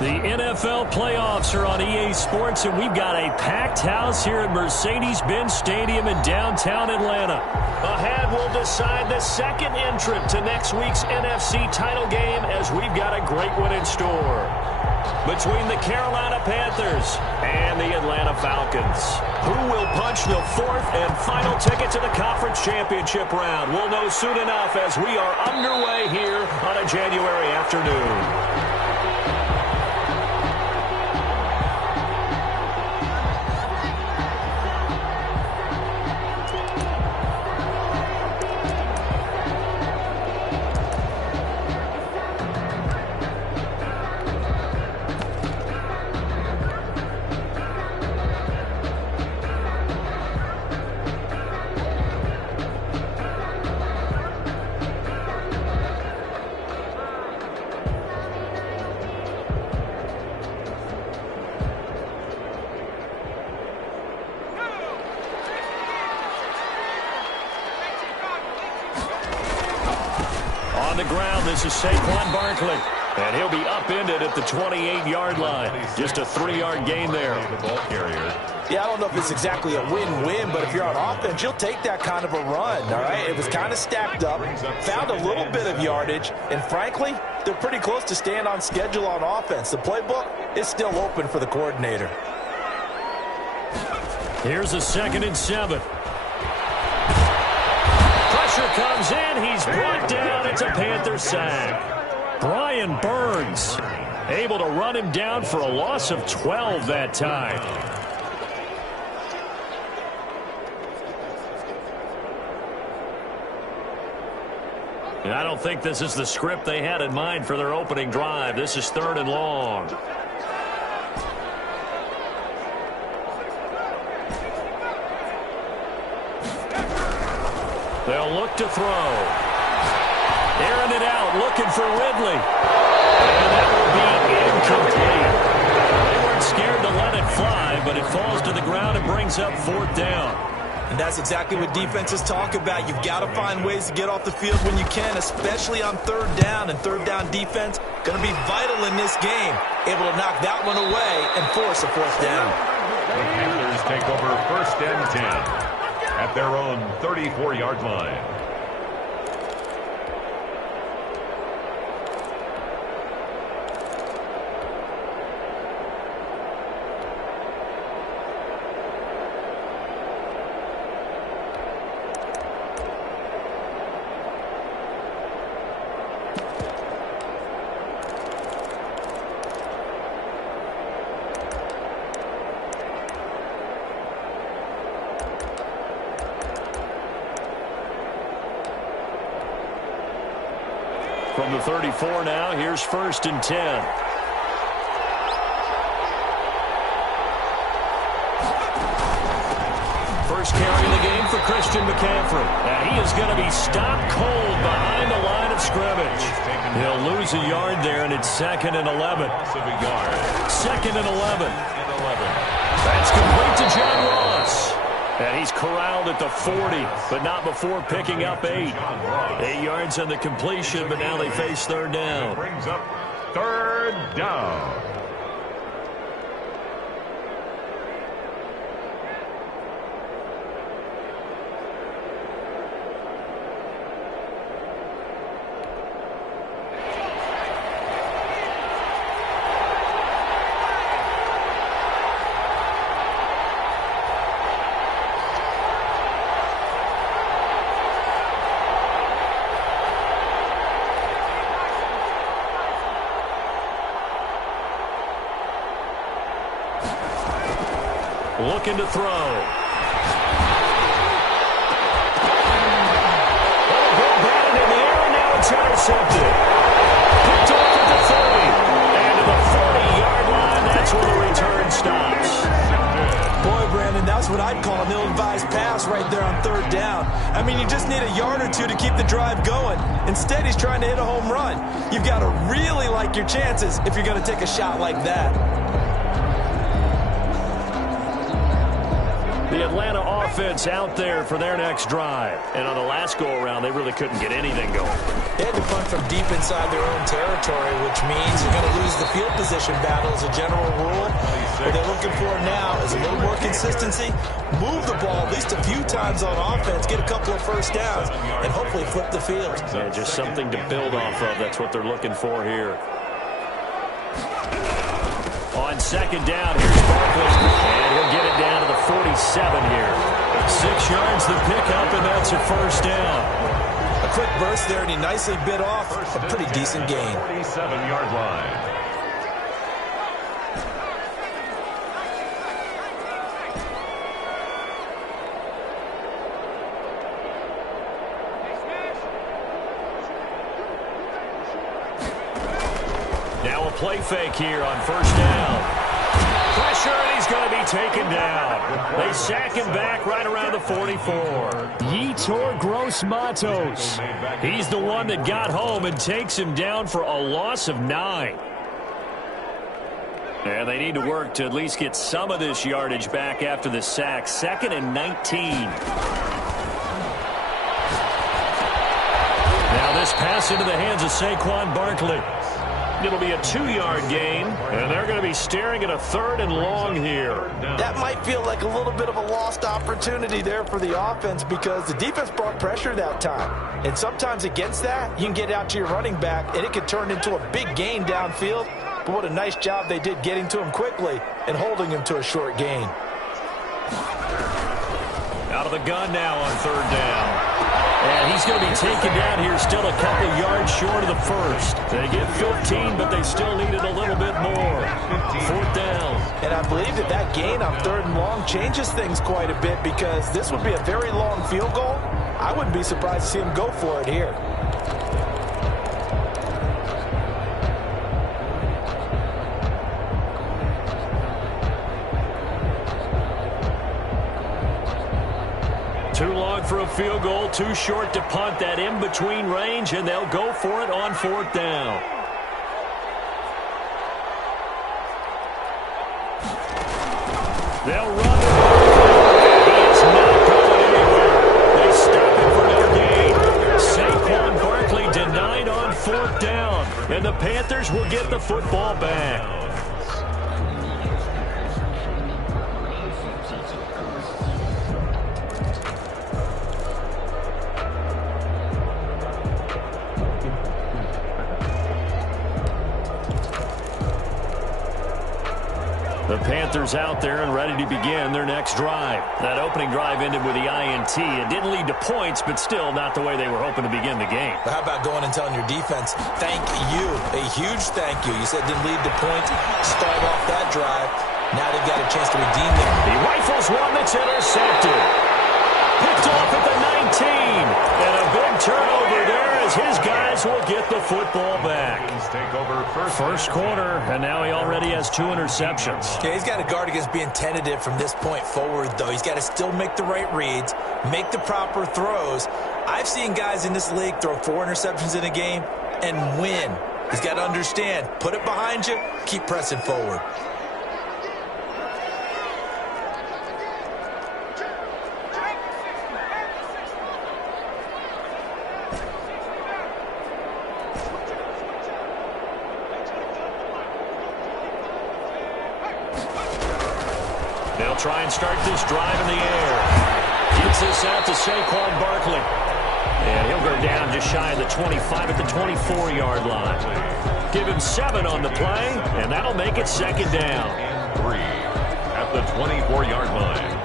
The NFL playoffs are on EA Sports, and we've got a packed house here at Mercedes-Benz Stadium in downtown Atlanta. Ahead, we'll decide the second entrant to next week's NFC title game as we've got a great one in store. Between the Carolina Panthers and the Atlanta Falcons. Who will punch the fourth and final ticket to the conference championship round? We'll know soon enough as we are underway here on a January afternoon. On the ground, this is Saquon Barkley. And he'll be upended at the 28-yard line. Just a 3-yard gain there. The ball carrier. Yeah, I don't know if it's exactly a win-win, but if you're on offense, you'll take that kind of a run, all right? It was kind of stacked up, found a little bit of yardage, and frankly, they're pretty close to staying on schedule on offense. The playbook is still open for the coordinator. Here's a 2nd and 7. Pressure comes in. He's brought down. It's a Panther sack. Brian Burns able to run him down for a loss of 12 that time. And I don't think this is the script they had in mind for their opening drive. This is 3rd and long. They'll look to throw. Airing it out, looking for Ridley. And that will be incomplete. They weren't scared to let it fly, but it falls to the ground and brings up 4th down. And that's exactly what defenses talk about. You've got to find ways to get off the field when you can, especially on 3rd down. And 3rd down defense going to be vital in this game. Able to knock that one away and force a 4th down. The Panthers take over 1st and 10 at their own 34-yard line. From the 34 now, here's 1st and 10. First carry of the game for Christian McCaffrey. And he is going to be stopped cold behind the line of scrimmage. He'll lose a yard there, and it's 2nd and 11. 2nd and 11. That's complete to John Ross. And he's corralled at the 40, but not before picking up 8. 8 yards on the completion, but now they face 3rd down. Brings up 3rd down. Looking to throw. Ball batted in the air, and now it's intercepted. Picked off at the 30. And to the 40-yard line, that's where the return stops. Boy, Brandon, that's what I'd call an ill-advised pass right there on 3rd down. I mean, you just need a yard or two to keep the drive going. Instead, he's trying to hit a home run. You've got to really like your chances if you're going to take a shot like that. The Atlanta offense out there for their next drive. And on the last go-around, they really couldn't get anything going. They had to punt from deep inside their own territory, which means you're going to lose the field position battle as a general rule. What they're looking for now is a little more consistency, move the ball at least a few times on offense, get a couple of first downs, and hopefully flip the field. Yeah, just something to build off of. That's what they're looking for here. On second down, here's Barkley, and he'll get it down to the 47 here. 6 yards the pickup, and that's a first down. A quick burst there, and he nicely bit off a pretty decent gain. 47-yard line. Now a play fake here on first down. Pressure, and he's going to be taken down. They sack him back right around the 44. Yetur Gross-Matos. He's the one that got home and takes him down for a loss of 9. And they need to work to at least get some of this yardage back after the sack. 2nd and 19. Now this pass into the hands of Saquon Barkley. It'll be a 2-yard gain, and they're going to be staring at a 3rd and long here. That might feel like a little bit of a lost opportunity there for the offense because the defense brought pressure that time. And sometimes against that, you can get out to your running back, and it could turn into a big gain downfield. But what a nice job they did getting to him quickly and holding him to a short gain. Out of the gun now on 3rd down. And he's going to be taken down here still a couple yards short of the first. They get 15, but they still needed a little bit more. 4th down. And I believe that gain on 3rd and long changes things quite a bit because this would be a very long field goal. I wouldn't be surprised to see him go for it here. Too long for a field goal, too short to punt. That in-between range, and they'll go for it on 4th down. They'll run it. It's not going anywhere. They stop it for no gain. Saquon Barkley denied on 4th down, and the Panthers will get the football back. The Panthers out there and ready to begin their next drive. That opening drive ended with the INT. It didn't lead to points, but still not the way they were hoping to begin the game. But how about going and telling your defense, thank you, a huge thank you. You said it didn't lead to points. Start off that drive. Now they've got a chance to redeem them. He rifles one that's intercepted. Picked off at the 19. And a big turnover there as his guys will get the football back. First quarter, and now he already has 2 interceptions. Yeah, he's got to guard against being tentative from this point forward, though. He's got to still make the right reads, make the proper throws. I've seen guys in this league throw 4 interceptions in a game and win. He's got to understand, put it behind you, keep pressing forward. They'll try and start this drive in the air. Gets this out to Saquon Barkley. And he'll go down just shy of the 25 at the 24-yard line. Give him 7 on the play, and that'll make it 2nd down. 3 at the 24-yard line.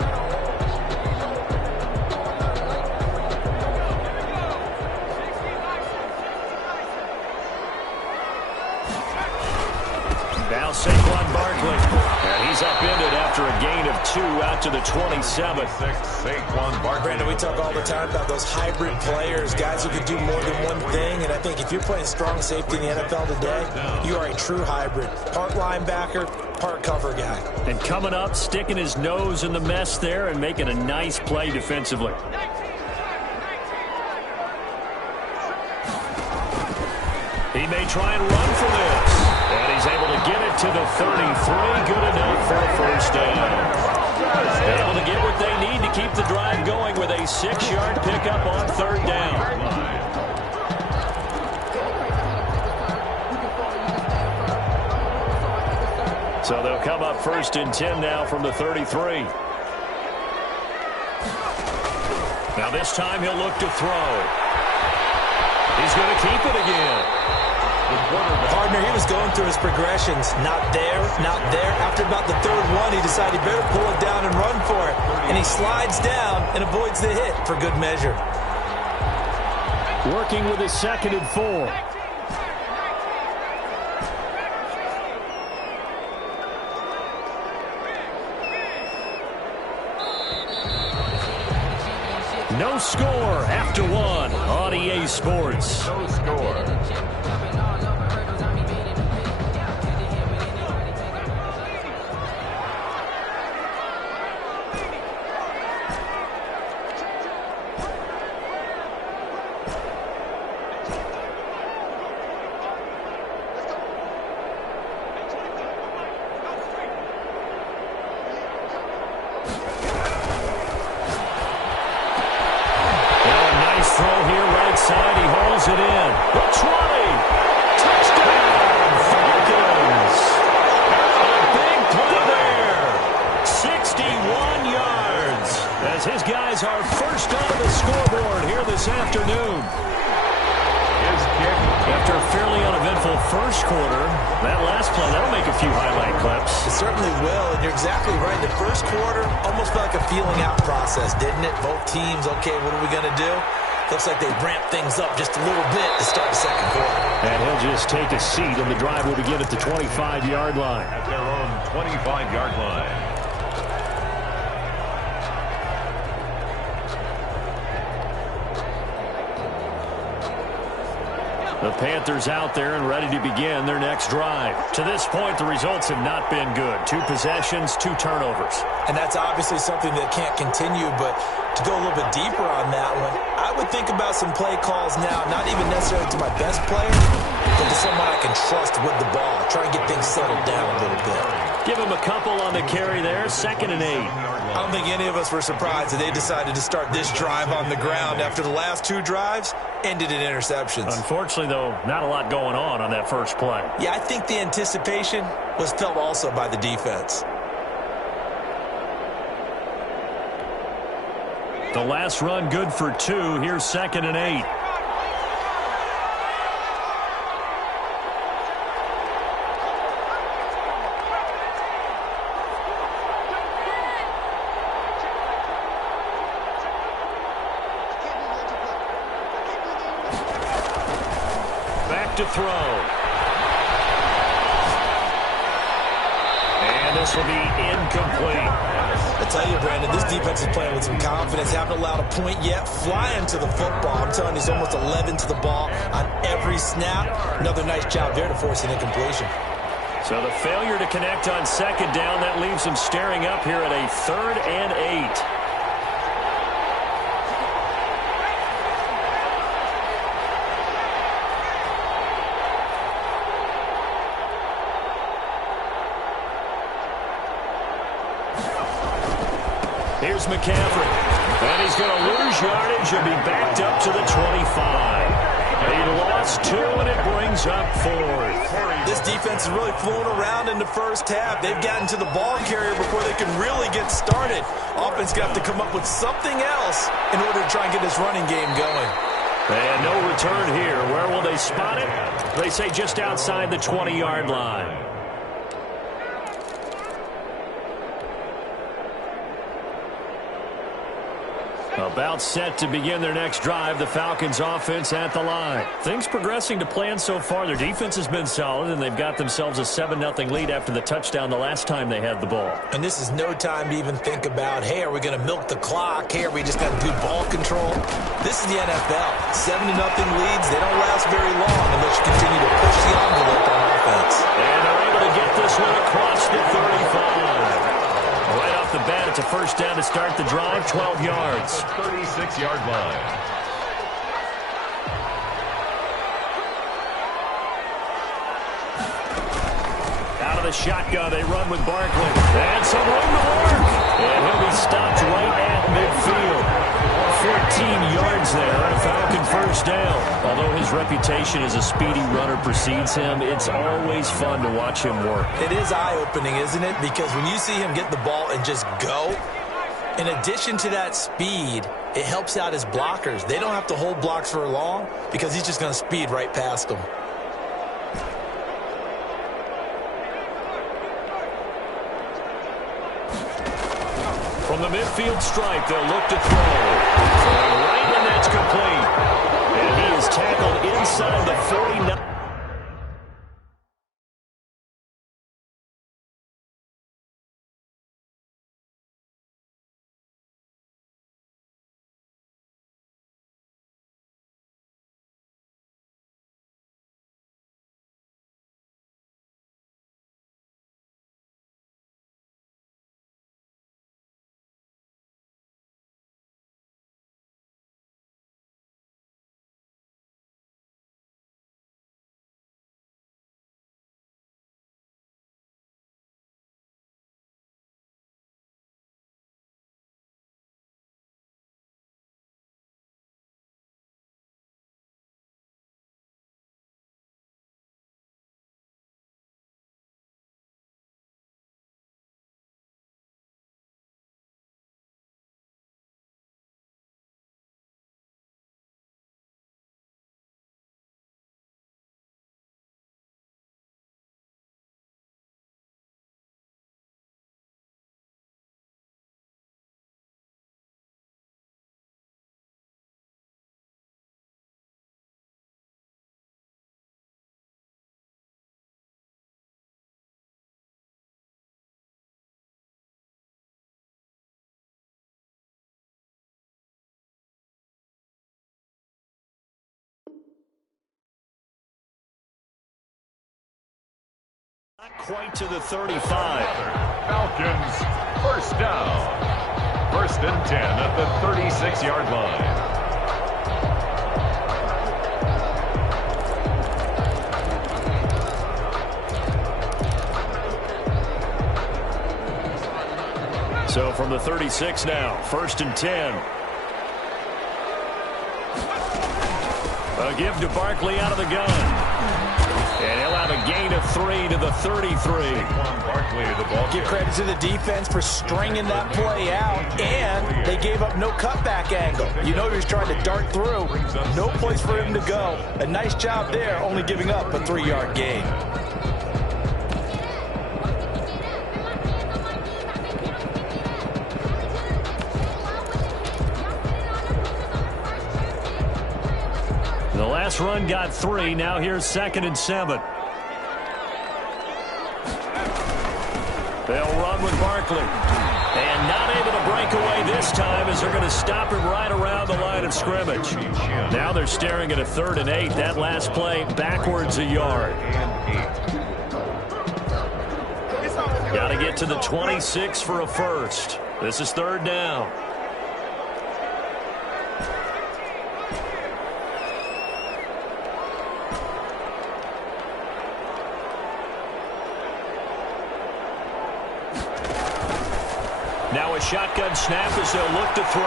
Now Saquon Barkley. And he's upended after a gain of 2 out to the 27. Saquon Barkley. Brandon, we talk all the time about those hybrid players, guys who can do more than one thing. And I think if you're playing strong safety in the NFL today, you are a true hybrid. Part linebacker, part cover guy. And coming up, sticking his nose in the mess there and making a nice play defensively. He may try and run for this. And he's able to get it to the 33. Good enough for a first down. Able to get what they need to keep the drive going with a 6-yard pickup on 3rd down. So they'll come up 1st and 10 now from the 33. Now this time he'll look to throw. He's going to keep it again. Partner, he was going through his progressions. Not there, not there. After about the 3rd one, he decided he better pull it down and run for it. And he slides down and avoids the hit for good measure. Working with his 2nd and 4. No score after 1 on EA Sports. No score. It in. The 20. Touchdown, Falcons. A big play there. 61 yards. As his guys are first on the scoreboard here this afternoon. His kick. After a fairly uneventful first quarter, that last play, that'll make a few highlight clips. It certainly will, and you're exactly right. The first quarter almost felt like a feeling out process, didn't it? Both teams, okay, what are we going to do? Looks like they ramped things up just a little bit to start the 2nd quarter. And he'll just take a seat, and the drive will begin at the 25-yard line. At their own 25-yard line. The Panthers out there and ready to begin their next drive. To this point, the results have not been good. 2 possessions, 2 turnovers. And that's obviously something that can't continue, but to go a little bit deeper on that one, I would think about some play calls now, not even necessarily to my best player, but to someone I can trust with the ball. Try and get things settled down a little bit. Give him a couple on the carry there, 2nd and 8. I don't think any of us were surprised that they decided to start this drive on the ground after the last 2 drives ended in interceptions. Unfortunately, though, not a lot going on that first play. Yeah, I think the anticipation was felt also by the defense. The last run good for 2. Here's 2nd and 8. Back to throw. And this will be incomplete. I tell you, Brandon, this defense is playing with some confidence. Haven't allowed a point yet. Flying to the football. I'm telling you, he's almost 11 to the ball on every snap. Another nice job there to force an incompletion. So the failure to connect on 2nd down, that leaves him staring up here at a 3rd and 8. Here's McCaffrey. And he's going to lose yardage and be backed up to the 25. He lost 2, and it brings up 4th. This defense is really flown around in the first half. They've gotten to the ball carrier before they can really get started. Offense got to come up with something else in order to try and get this running game going. And no return here. Where will they spot it? They say just outside the 20-yard line. About set to begin their next drive. The Falcons offense at the line. Things progressing to plan so far. Their defense has been solid, and they've got themselves a 7-0 lead after the touchdown the last time they had the ball. And this is no time to even think about, hey, are we going to milk the clock? Hey, are we just going to do ball control? This is the NFL. 7-0 leads. They don't last very long unless you continue to push the envelope on offense. And they're able to get this one across the 35. Right off the bat, it's a first down to start the drive, 12 yards. 36-yard line. Out of a shotgun. They run with Barkley. And some room to work. And he'll be stopped right at midfield. 14 yards there, a Falcon first down. Although his reputation as a speedy runner precedes him, it's always fun to watch him work. It is eye-opening, isn't it? Because when you see him get the ball and just go, in addition to that speed, it helps out his blockers. They don't have to hold blocks for long because he's just going to speed right past them. From the midfield stripe, they'll look to throw. Throwing right, and that's complete. And he is tackled inside the 49. Not quite to the 35. Falcons, first down. 1st and 10 at the 36-yard line. So from the 36 now, 1st and 10. A give to Barkley out of the gun. And he'll have a gain of 3 to the 33. Give credit to the defense for stringing that play out, and they gave up no cutback angle. You know he was trying to dart through. No place for him to go. A nice job there, only giving up a 3-yard gain. The last run got 3. Now here's 2nd and 7. They'll run with Barkley. And not able to break away this time as they're going to stop him right around the line of scrimmage. Now they're staring at a 3rd and 8. That last play backwards a yard. Got to get to the 26 for a first. This is 3rd down. Now a shotgun snap as they'll look to throw.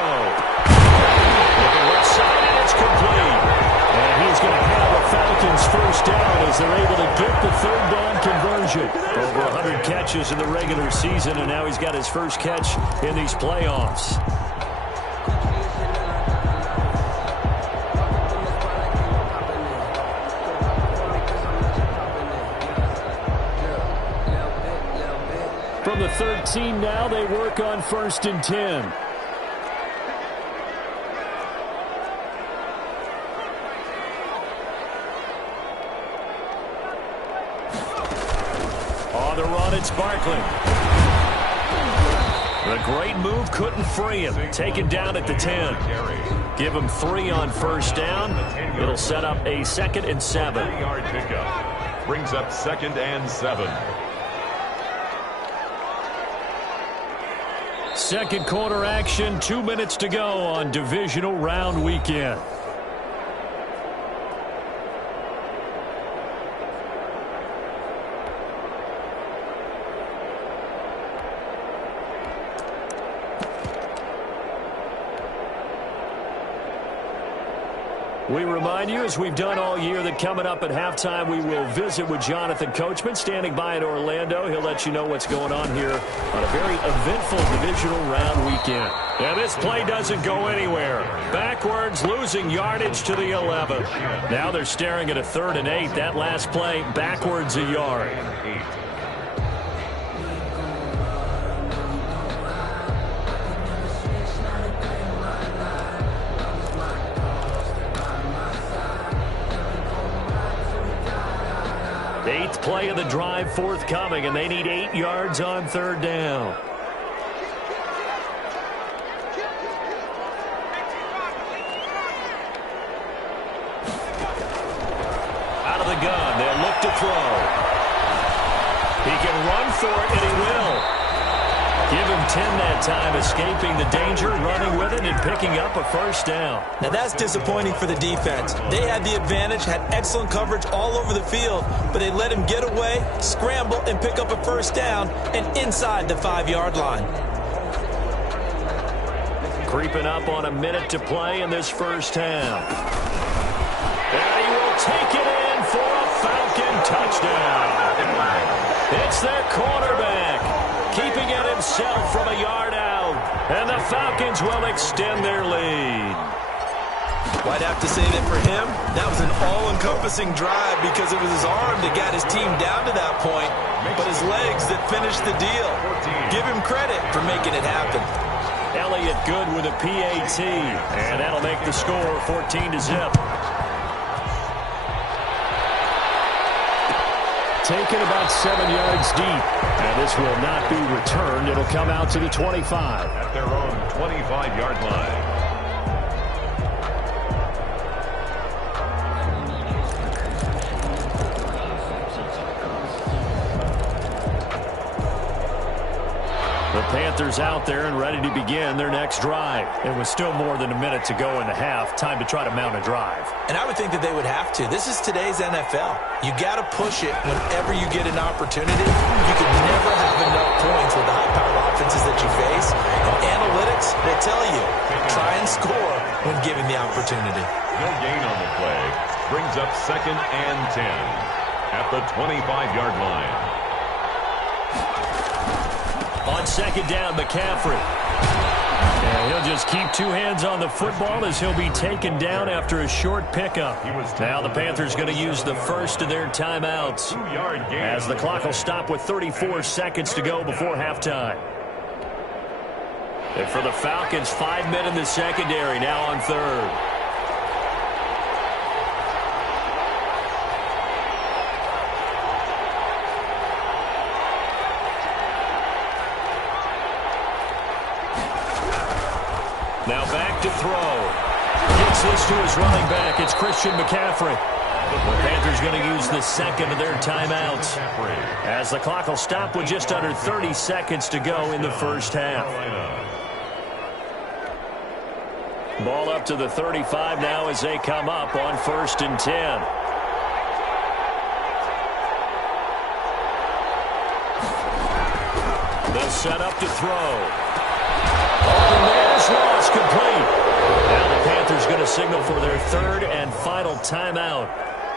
Looking left side, and it's complete. And he's going to have a Falcons first down as they're able to get the 3rd down conversion. Over 100 catches in the regular season, and now he's got his first catch in these playoffs. From the 13 now, they work on 1st and 10. On the run, it's Barkley. The great move couldn't free him. Taken down at the 10. Give him 3 on 1st down. It'll set up a 2nd and 7. 3-yard pickup. Brings up 2nd and 7. Second quarter action, 2 minutes to go on divisional round weekend. We remind you, as we've done all year, that coming up at halftime, we will visit with Jonathan Coachman, standing by in Orlando. He'll let you know what's going on here on a very eventful divisional round weekend. And this play doesn't go anywhere. Backwards, losing yardage to the 11. Now they're staring at a 3rd and 8. That last play, backwards a yard. 8th play of the drive forthcoming, and they need 8 yards on 3rd down. Out of the gun, they'll look to throw. He can run for it, and he will. Give him 10 that time, escaping the danger, running with it, and picking up a 1st down. Now that's disappointing for the defense. They had the advantage, had excellent coverage all over the field, but they let him get away, scramble, and pick up a 1st down, and inside the 5-yard line. Creeping up on a minute to play in this 1st half. And he will take it in for a Falcon touchdown. It's their quarterback, keeping it himself from a yard out. And the Falcons will extend their lead. Well, I'd have to say that for him, that was an all-encompassing drive because it was his arm that got his team down to that point, but his legs that finished the deal. Give him credit for making it happen. Elliott good with a PAT, and that'll make the score 14-0. Taken about 7 yards deep, and this will not be returned. It'll come out to the 25. At their own 25-yard line. The Panthers out there and ready to begin their next drive. It was still more than a minute to go in the half. Time to try to mount a drive. And I would think that they would have to. This is today's NFL. You got to push it whenever you get an opportunity. You can never have enough points with the high-powered offenses that you face. And analytics will tell you, try and score when given the opportunity. No gain on the play. Brings up 2nd and 10 at the 25-yard line. On 2nd down, McCaffrey. And he'll just keep 2 hands on the football as he'll be taken down after a short pickup. Now the Panthers going to use the first of their timeouts as the clock will stop with 34 seconds to go before halftime. And for the Falcons, 5 men in the secondary now on 3rd. Now back to throw. Gets this to his running back. It's Christian McCaffrey. The Panthers going to use the 2nd of their timeouts as the clock will stop with just under 30 seconds to go in the 1st half. Ball up to the 35 now as they come up on 1st and 10. They'll set up to throw. Loss complete. Now the Panthers going to signal for their 3rd and final timeout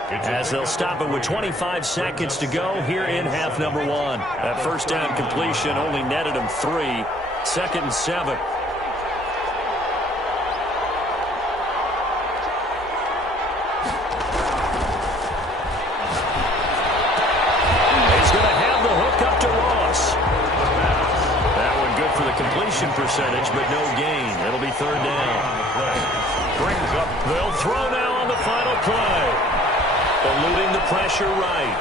as they'll stop it with 25 seconds to go here in half number 1. That 1st down completion only netted them 3. 2nd and 7. He's going to have the hook up to Ross. For the completion percentage, but no gain. It'll be 3rd down. Brings up. They'll throw now on the final play. Eluding the pressure right.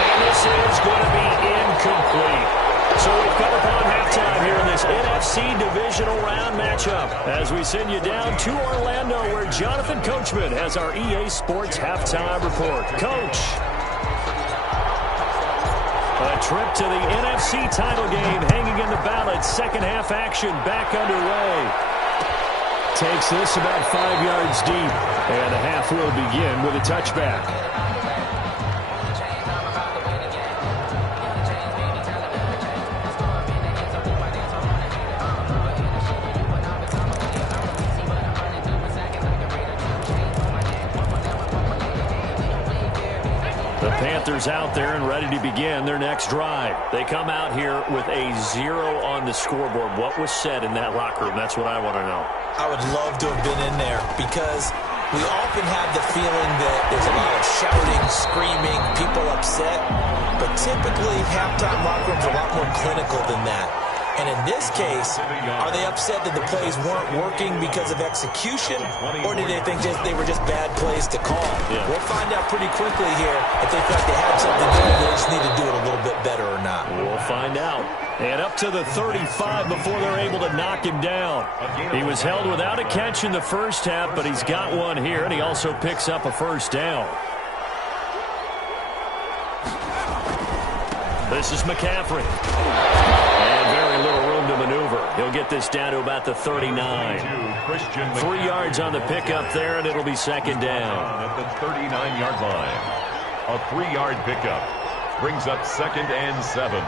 And this is going to be incomplete. So we've come upon halftime here in this NFC divisional round matchup as we send you down to Orlando where Jonathan Coachman has our EA Sports halftime report. Coach. A trip to the NFC title game hanging in the balance. 2nd half action back underway. Takes this about 5 yards deep. And the half will begin with a touchback. Panthers out there and ready to begin their next drive. They come out here with a 0 on the scoreboard. What was said in that locker room? That's what I want to know. I would love to have been in there because we often have the feeling that there's a lot of shouting, screaming, people upset. But typically, halftime locker rooms are a lot more clinical than that. And in this case, are they upset that the plays weren't working because of execution, or did they think they were just bad plays to call? Yeah. We'll find out pretty quickly here if they thought they had something good, they just need to do it a little bit better or not. We'll find out. And up to the 35 before they're able to knock him down. He was held without a catch in the first half, but he's got one here, and he also picks up a first down. This is McCaffrey. And very little room to maneuver. He'll get this down to about the 39. 3 yards on the pickup there, and it'll be second down. At the 39-yard line. A 3-yard pickup brings up 2nd and 7.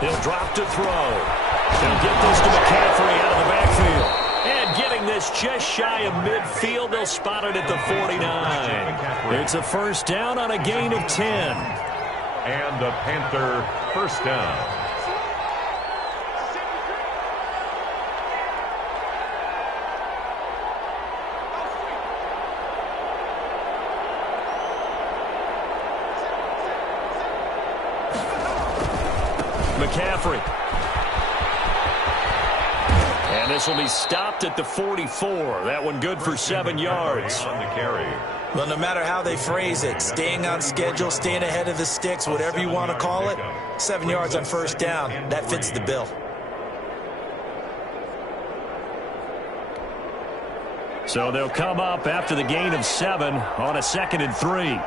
He'll drop to throw. He'll get this to McCaffrey out of the backfield. And getting this just shy of midfield, they'll spot it at the 49. It's a first down on a gain of 10. And the Panther first down. McCaffrey. And this will be stopped at the 44. That one good for 7 yards. On the carry. Well, no matter how they phrase it, staying on schedule, staying ahead of the sticks, whatever you want to call it, 7 yards on first down, that fits the bill. So they'll come up after the gain of 7 on a 2nd and 3.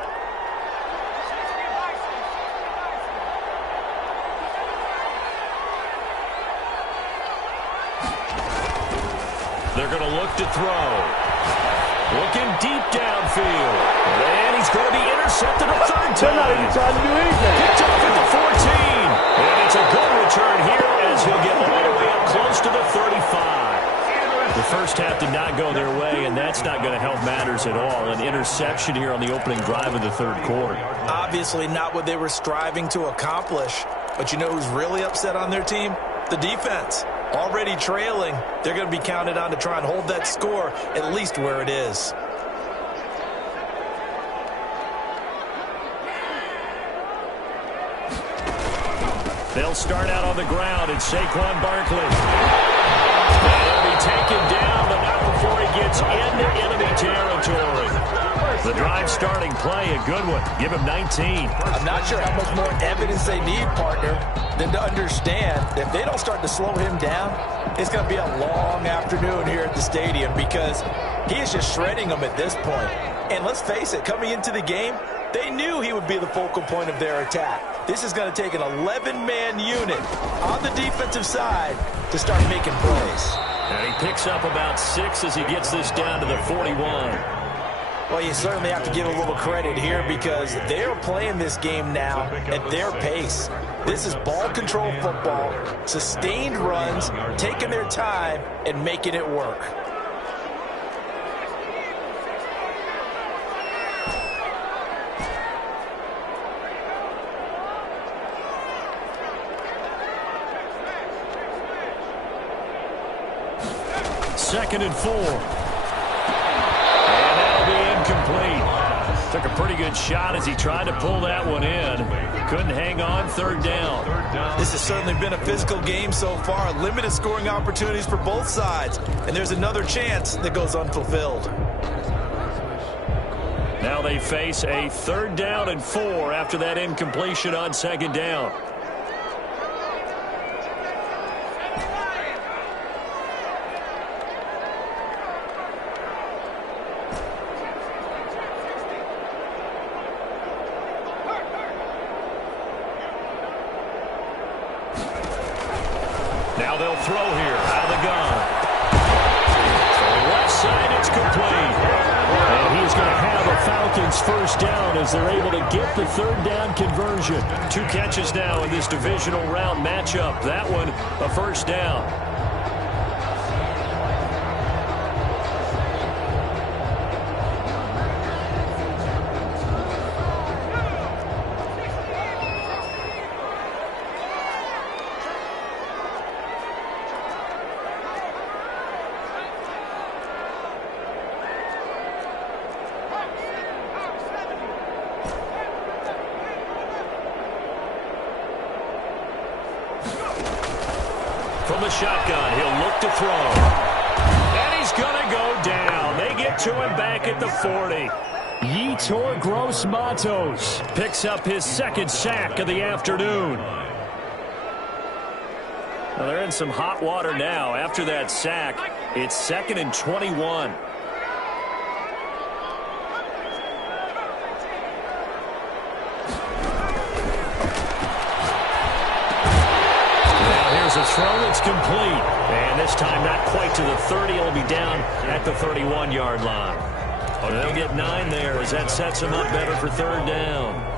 They're going to look to throw. Looking deep downfield. And he's going to be intercepted a third time. They're not even trying to do anything. Picked off at the 14. And it's a good return here as he'll get all the way up close to the 35. The first half did not go their way, and that's not going to help matters at all. An interception here on the opening drive of the third quarter. Obviously not what they were striving to accomplish. But you know who's really upset on their team? The defense. Already trailing, they're going to be counted on to try and hold that score at least where it is. They'll start out on the ground. It's Saquon Barkley. And he'll be taken down, but not before he gets into enemy territory. The drive starting play, a good one. Give him 19. I'm not sure how much more evidence they need, partner, than to understand that if they don't start to slow him down, it's going to be a long afternoon here at the stadium because he is just shredding them at this point. And let's face it, coming into the game, they knew he would be the focal point of their attack. This is going to take an 11-man unit on the defensive side to start making plays. And he picks up about 6 as he gets this down to the 41. Well, you certainly have to give a little credit here because they are playing this game now at their pace. This is ball control football, sustained runs, taking their time and making it work. Second and 4. Complete. Took a pretty good shot as he tried to pull that one in. Couldn't hang on. Third down. This has certainly been a physical game so far. Limited scoring opportunities for both sides. And there's another chance that goes unfulfilled. Now they face a 3rd down and 4 after that incompletion on 2nd down. Now they'll throw here out of the gun. To the left side, it's complete. And he's going to have a Falcons first down as they're able to get the 3rd down conversion. 2 catches now in this divisional round matchup. That one, a first down. From the shotgun, he'll look to throw. And he's going to go down. They get to him back at the 40. Yetur Gross-Matos picks up his second sack of the afternoon. Well, they're in some hot water now. After that sack, it's 2nd and 21. A throw that's complete. And this time not quite to the 30. It'll be down at the 31-yard line. Oh, they'll get 9 there as that sets them up better for 3rd down.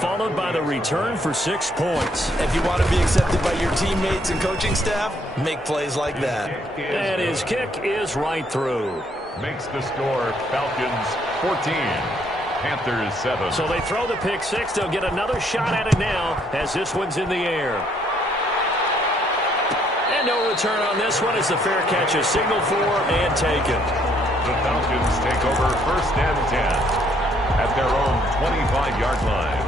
Followed by the return for 6 points. If you want to be accepted by your teammates and coaching staff, make plays like that. And his kick is right through. Makes the score Falcons 14, Panthers 7. So they throw the pick 6. They'll get another shot at it now as this one's in the air. And no return on this one as the fair catch is signaled for and taken. The Falcons take over 1st and 10. At their own 25-yard line.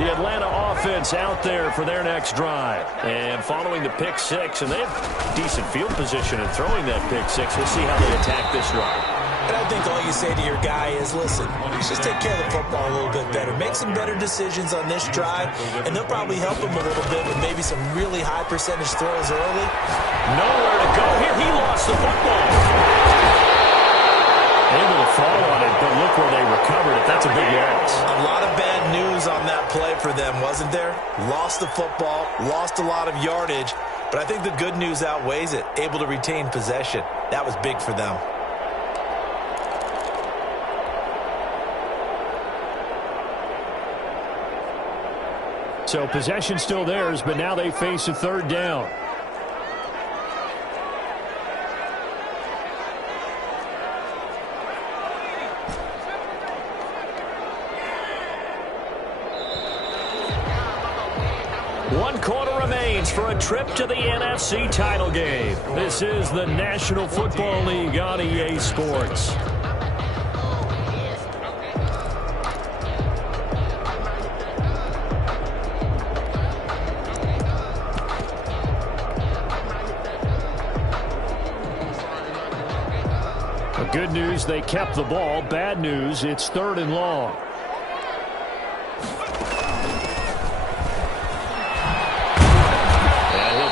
The Atlanta offense out there for their next drive. And following the pick 6, and they have decent field position in throwing that pick 6. We'll see how they attack this drive. And I think all you say to your guy is, listen, just take care of the football a little bit better. Make some better decisions on this drive, and they'll probably help him a little bit with maybe some really high percentage throws early. Nowhere to go here. He lost the football. Able to fall on it, but look where they recovered it. That's a big loss. A lot of bad news on that play for them, wasn't there? Lost the football, lost a lot of yardage, but I think the good news outweighs it. Able to retain possession. That was big for them. So possession still theirs, but now they face a 3rd down. One quarter remains for a trip to the NFC title game. This is the National Football League on EA Sports. Good news, they kept the ball. Bad news, it's 3rd and long.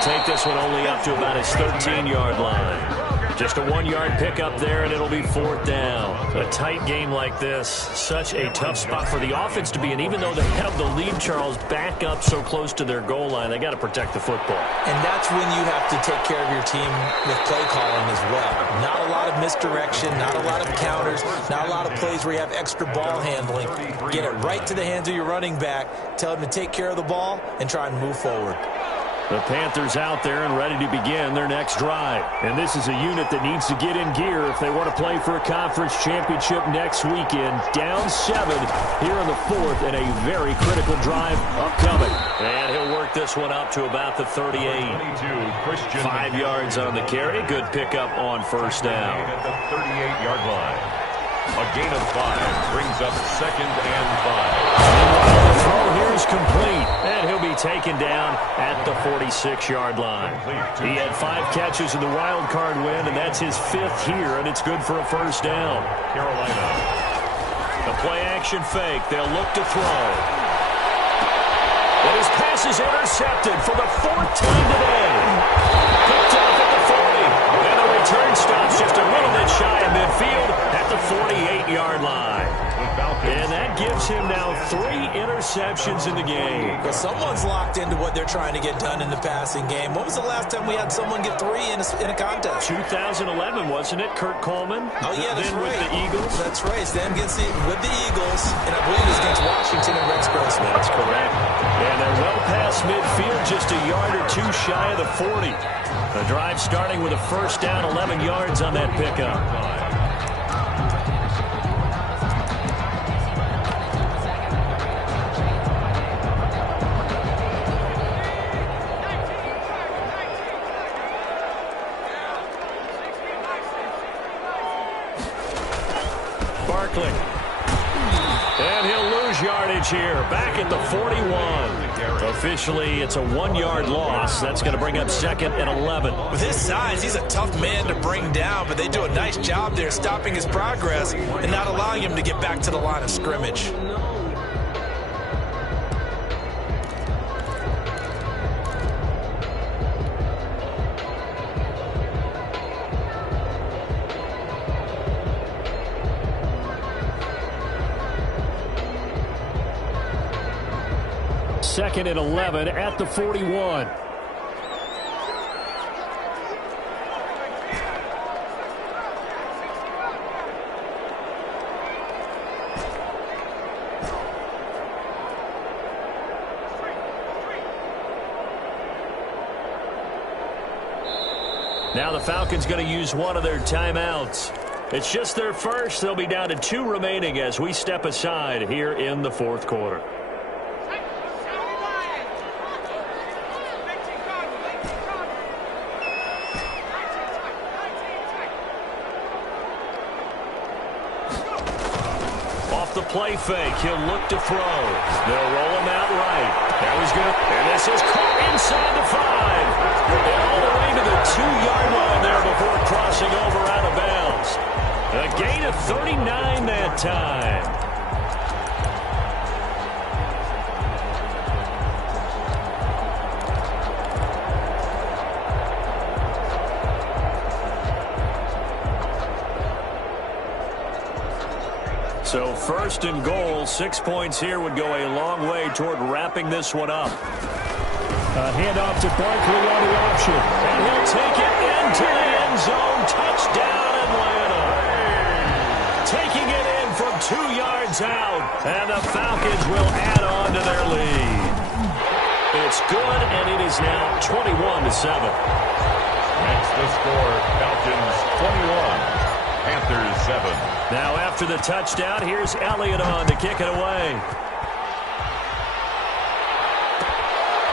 Take this one only up to about his 13-yard line. Just a 1-yard pickup there, and it'll be 4th down. A tight game like this, such a tough spot for the offense to be in. Even though they have the lead, Charles, back up so close to their goal line, they got to protect the football. And that's when you have to take care of your team with play calling as well. Not a lot of misdirection, not a lot of counters, not a lot of plays where you have extra ball handling. Get it right to the hands of your running back, tell him to take care of the ball, and try and move forward. The Panthers out there and ready to begin their next drive. And this is a unit that needs to get in gear if they want to play for a conference championship next weekend. Down 7 here in the 4th, and a very critical drive upcoming. And he'll work this one up to about the 38. 5 yards on the carry. Good pickup on 1st down. At the 38-yard line. A gain of 5 brings up 2nd and 5. Meanwhile, the throw here is complete, and he'll be taken down at the 46-yard line. He had 5 catches in the wild card win, and that's his 5th here, and it's good for a 1st down. Carolina. The play-action fake. They'll look to throw. And his pass is intercepted for the 4th time today. receptions in the game. Well, someone's locked into what they're trying to get done in the passing game. When was the last time we had someone get 3 in a contest? 2011, wasn't it? Kurt Coleman? Oh, yeah, that's then right. with the Eagles? That's right. Then with the Eagles, and I believe it's against Washington and Rex Grossman. That's correct. And they're well past midfield, just a yard or two shy of the 40. The drive starting with a first down, 11 yards on that pickup. Barkley. And he'll lose yardage here. Back at the 41. Officially, it's a 1-yard loss. That's going to bring up 2nd and 11. With his size, he's a tough man to bring down, but they do a nice job there stopping his progress and not allowing him to get back to the line of scrimmage. Second and 11 at the 41. Now the Falcons going to use one of their timeouts. It's just their first. They'll be down to 2 remaining as we step aside here in the 4th quarter. The play fake. He'll look to throw. They'll roll him out right. Now he's going to, and this is caught inside the 5. And all the way to the 2-yard line there before crossing over out of bounds. A gain of 39 that time. So 1st and goal, 6 points here would go a long way toward wrapping this one up. A handoff to Barkley on the option. And he'll take it into the end zone. Touchdown, Atlanta. Taking it in from 2 yards out. And the Falcons will add on to their lead. It's good, and it is now 21-7. That's the score. Falcons 21. Panthers 7. Now after the touchdown, here's Elliott on to kick it away.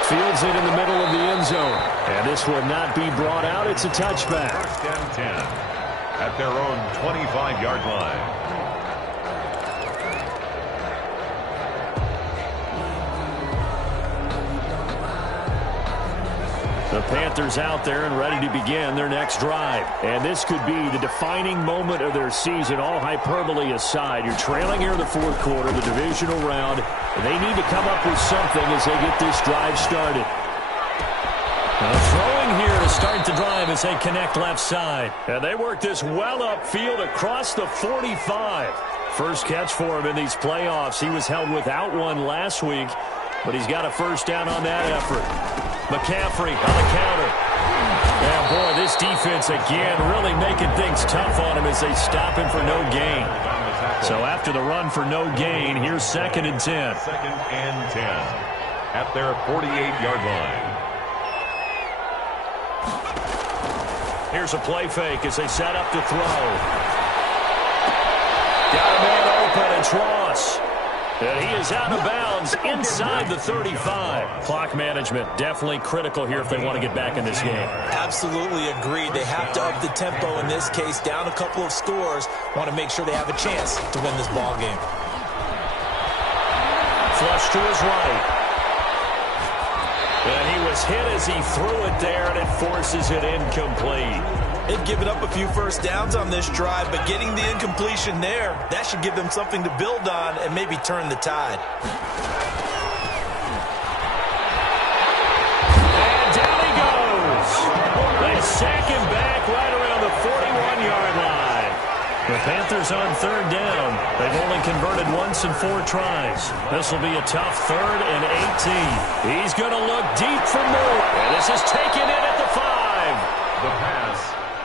Fields it in the middle of the end zone. And this will not be brought out. It's a touchback. 1st and 10 at their own 25-yard line. The Panthers out there and ready to begin their next drive. And this could be the defining moment of their season, all hyperbole aside. You're trailing here in the 4th quarter, the divisional round, and they need to come up with something as they get this drive started. Now throwing here to start the drive as they connect left side. And they work this well upfield across the 45. First catch for him in these playoffs. He was held without one last week, but he's got a first down on that effort. McCaffrey on the counter. And boy, this defense again really making things tough on him as they stop him for no gain. So after the run for no gain, here's 2nd and 10. 2nd and 10 at their 48-yard line. Here's a play fake as they set up to throw. Got a man open. It's Ross. And he is out of bounds inside the 35. Clock management definitely critical here if they want to get back in this game. Absolutely agreed. They have to up the tempo in this case. Down a couple of scores. Want to make sure they have a chance to win this ball game. Flush to his right. And he was hit as he threw it there, and it forces it incomplete. They've given up a few first downs on this drive, but getting the incompletion there, that should give them something to build on and maybe turn the tide. And down he goes. They sack him back right around the 41-yard line. The Panthers on 3rd down. They've only converted once in 4 tries. This will be a tough 3rd and 18. He's going to look deep for more. And this is taken in at the 5. The pass.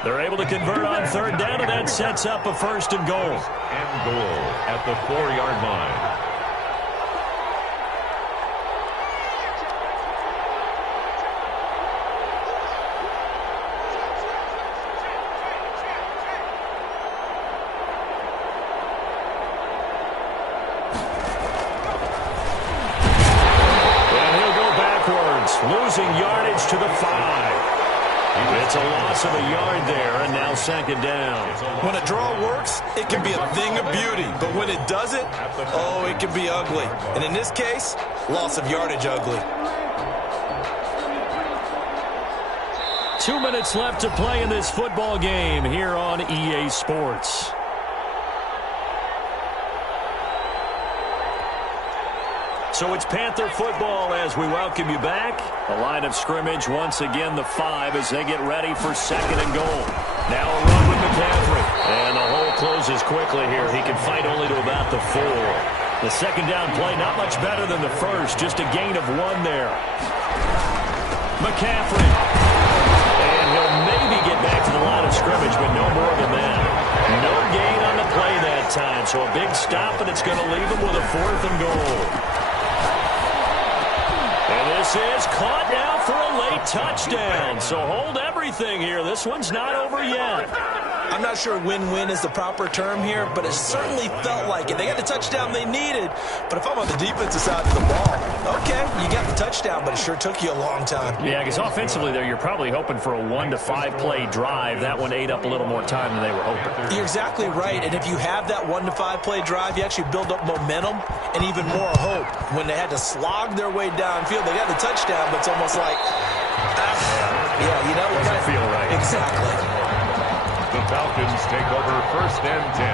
They're able to convert on 3rd down, and that sets up a 1st and goal. And goal at the 4-yard line. Losing yardage to the 5. It's a loss of a yard there, and now 2nd down. When a draw works, it can be a thing of beauty. But when it doesn't, oh, it can be ugly. And in this case, loss of yardage ugly. 2 minutes left to play in this football game here on EA Sports. So it's Panther football as we welcome you back. The line of scrimmage once again the 5 as they get ready for 2nd and goal. Now a run with McCaffrey. And the hole closes quickly here. He can fight only to about the 4. The 2nd down play not much better than the 1st. Just a gain of 1 there. McCaffrey. And he'll maybe get back to the line of scrimmage, but no more than that. No gain on the play that time. So a big stop, and it's going to leave him with a 4th and goal. And this is caught now for a late touchdown. So hold everything here. This one's not over yet. I'm not sure win-win is the proper term here, but it certainly felt like it. They got the touchdown they needed, but if I'm on the defensive side of the ball, okay, you got the touchdown, but it sure took you a long time. Yeah, because offensively there, you're probably hoping for a 1 to 5 play drive. That one ate up a little more time than they were hoping. You're exactly right, and if you have that 1 to 5 play drive, you actually build up momentum and even more hope. When they had to slog their way downfield, they got the touchdown, but it's almost like, yeah, you know, it doesn't feel right. Exactly. The Falcons take over 1st and 10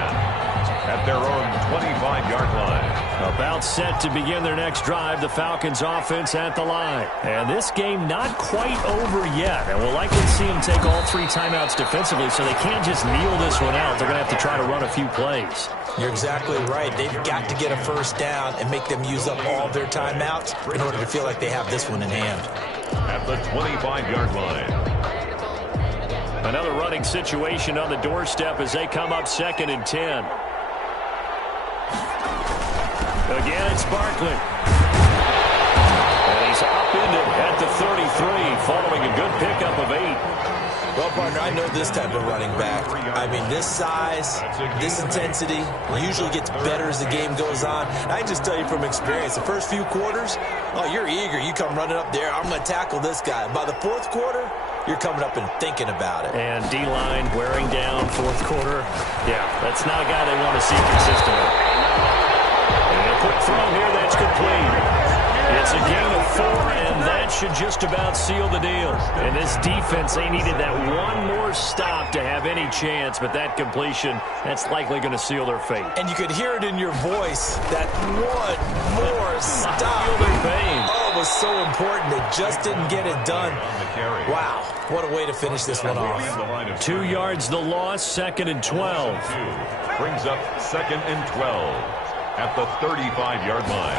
at their own 25-yard line. About set to begin their next drive, the Falcons offense at the line. And this game not quite over yet. And we'll likely see them take all 3 timeouts defensively, so they can't just kneel this one out. They're going to have to try to run a few plays. You're exactly right. They've got to get a 1st down and make them use up all their timeouts in order to feel like they have this one in hand. At the 25-yard line. Another running situation on the doorstep as they come up 2nd and 10. Again, it's Barkley. And he's upended at the 33, following a good pickup of 8. Well, partner, I know this type of running back. I mean, this size, this intensity usually gets better as the game goes on. And I just tell you from experience, the first few quarters, oh, you're eager. You come running up there, I'm going to tackle this guy. By the 4th quarter, you're coming up and thinking about it. And D-line wearing down 4th quarter. Yeah, that's not a guy they want to see consistently. And a quick throw here, that's complete. It's a gain of 4, and that should just about seal the deal. And this defense, they needed that one more stop to have any chance, but that completion, that's likely going to seal their fate. And you could hear it in your voice, that one more stop. Feel their pain. Oh, it was so important. They just didn't get it done. Wow, what a way to finish this one off. 2 yards the loss, 2nd and 12. Brings up 2nd and 12 at the 35-yard line.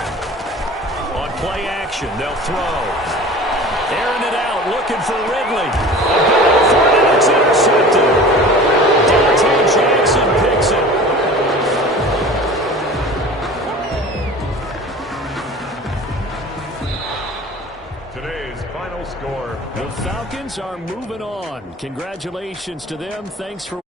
On play action, they'll throw. Airing it out, looking for Ridley. A ball for it, and it's intercepted. Dante Jackson picks it. Today's final score. The Falcons are moving on. Congratulations to them. Thanks for